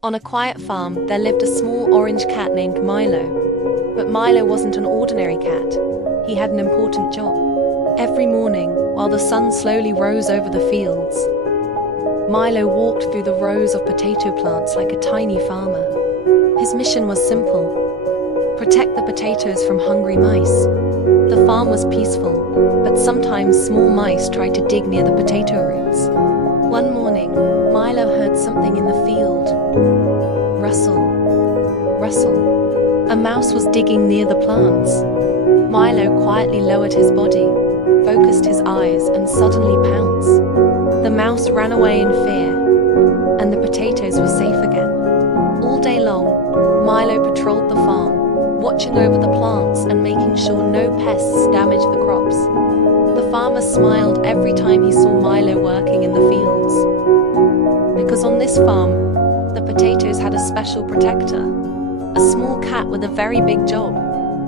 On a quiet farm, there lived a small orange cat named Milo. But Milo wasn't an ordinary cat. He had an important job. Every morning, while the sun slowly rose over the fields, Milo walked through the rows of potato plants like a tiny farmer. His mission was simple: protect the potatoes from hungry mice. The farm was peaceful, but sometimes small mice tried to dig near the potato roots. One morning, Milo heard something in the field. Rustle, rustle. A mouse was digging near the plants. Milo quietly lowered his body, focused his eyes, and suddenly pounced. The mouse ran away in fear, and the potatoes were safe again. All day long, Milo patrolled the farm, watching over the plants and making sure no pests damaged the crops. The farmer smiled every time he saw Milo working in the fields. Because on this farm, the potatoes had a special protector, a small cat with a very big job.